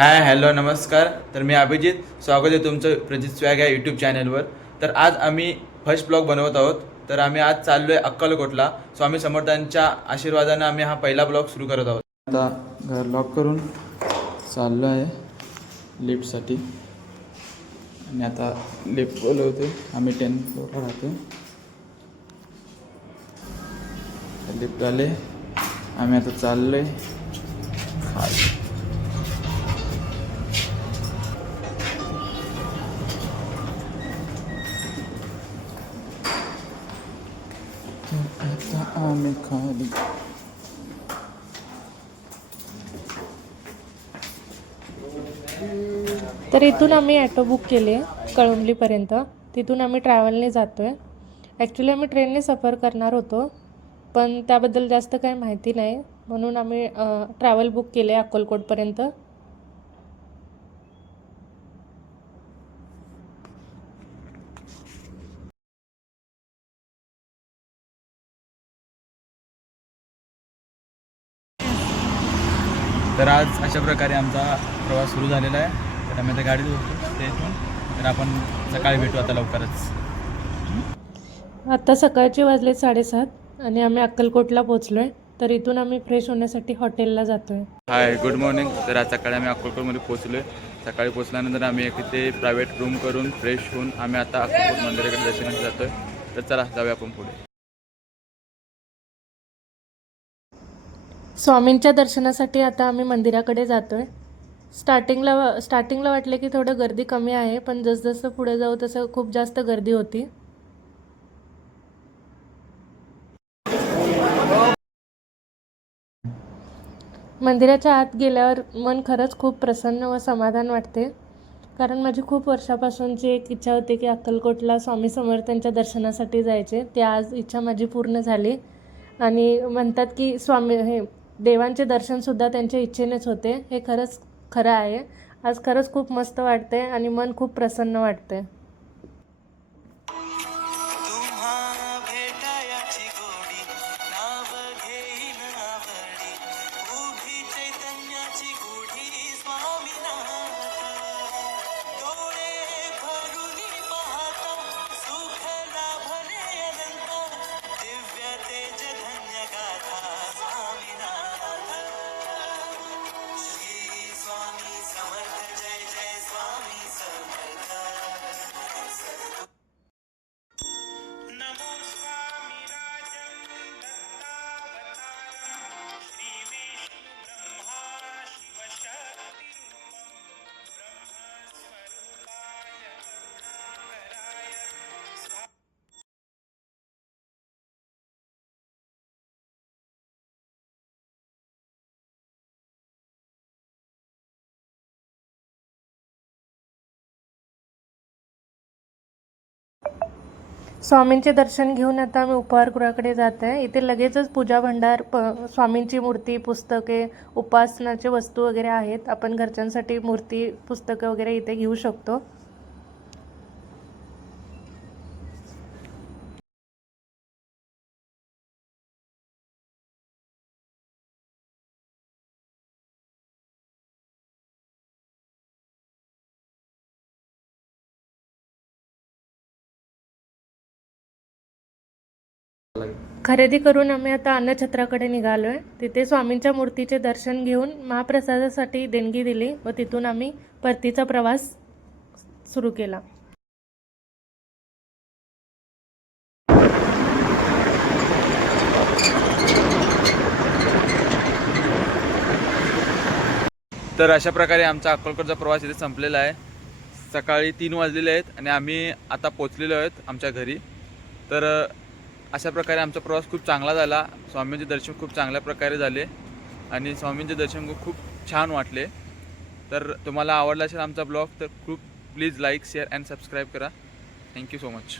Hi hello नमस्कार. तर मी अभिजित, स्वागत आहे तुमचं प्रजित स्वॅग या यूट्यूब चॅनलवर. तर आज आम्ही फर्स्ट ब्लॉग बनवत आहोत. तर आम्ही आज चाललो आहे अक्कलकोटला. स्वामी समर्थांच्या आशीर्वादाने आम्ही हा पहिला ब्लॉग सुरू करत आहोत. आता घर लॉक करून चाललो आहे लिफ्टसाठी. आणि आता लिफ्ट बोलवते. आम्ही 10th फ्लोअरला राहतो. लिफ्ट आले, आम्ही आता चाललो आहे खाली. आता आम्ही खाली. तर इथून आम्ही ॲटो बुक केले कळंबलीपर्यंत. तिथून आम्ही ट्रॅव्हलने जातो आहे. ॲक्च्युली आम्ही ट्रेनने सफर करणार होतो, पण त्याबद्दल जास्त काही माहिती नाही, म्हणून आम्ही ट्रॅव्हल बुक केले अक्कलकोटपर्यंत. तर आज अशा प्रकारे आमचा प्रवास सुरू झालेला आहे. तर आम्ही आता गाडीत बसतो स्टेशन. तर आपण सकाळी भेटू आता लवकरच. आत्ता सकाळचे वाजले 7:30 आणि आम्ही अक्कलकोटला पोचलो आहे. तर इथून आम्ही फ्रेश होण्यासाठी हॉटेलला जातो आहे. हाय, गुड मॉर्निंग. तर आज सकाळी आम्ही अक्कलकोटमध्ये पोचलो आहे. सकाळी पोचल्यानंतर आम्ही एक इथे प्रायव्हेट रूम करून फ्रेश होऊन आम्ही आता अक्कलकोट मंदिराकडे दर्शनासाठी जातो आहे. तर चला जाऊया आपण पुढे. स्वामींच्या दर्शनासाठी आता आम्ही मंदिराकडे जातो आहे. स्टार्टिंगला वाटले की थोडं गर्दी कमी आहे, पण जसजसं पुढे जाऊ तसं खूप जास्त गर्दी होती. मंदिराच्या आत गेल्यावर मन खरंच खूप प्रसन्न व समाधान वाटते, कारण माझी खूप वर्षापासूनची एक इच्छा होती की अक्कलकोटला स्वामी समर्थांच्या दर्शनासाठी जायचे. ते आज इच्छा माझी पूर्ण झाली. आणि म्हणतात की देवांचे दर्शनसुद्धा त्यांच्या इच्छेनेच होते. हे खरंच खरं आहे. आज खरंच खूप मस्त वाटते आणि मन खूप प्रसन्न वाटते. स्वामींचे दर्शन घेऊन आता आम्ही उपहारगृहाकडे जात आहे. इथे लगेचच पूजा भंडार, स्वामींची मूर्ती, पुस्तके, उपासनाचे वस्तू वगैरे आहेत. आपण घरच्यांसाठी मूर्ती, पुस्तकं वगैरे इथे घेऊ शकतो. खरेदी करून आम्ही आता अन्नछत्राकडे निघालो आहे. तिथे स्वामींच्या मूर्तीचे दर्शन घेऊन महाप्रसादासाठी देणगी दिली व तिथून आम्ही परतीचा प्रवास सुरू केला. तर अशा प्रकारे आमचा अक्कलकोटचा प्रवास इथे संपलेला आहे. सकाळी 3 वाजलेले आहेत आणि आम्ही आता पोचलेलो आहेत आमच्या घरी. तर अशा प्रकारे आमचा प्रवास खूप चांगला झाला. स्वामींचे दर्शन खूप चांगल्या प्रकारे झाले आणि स्वामींचे दर्शन खूप छान वाटले. तर तुम्हाला आवडला असेल आमचा ब्लॉग तर please like, share and subscribe करा. Thank you so much.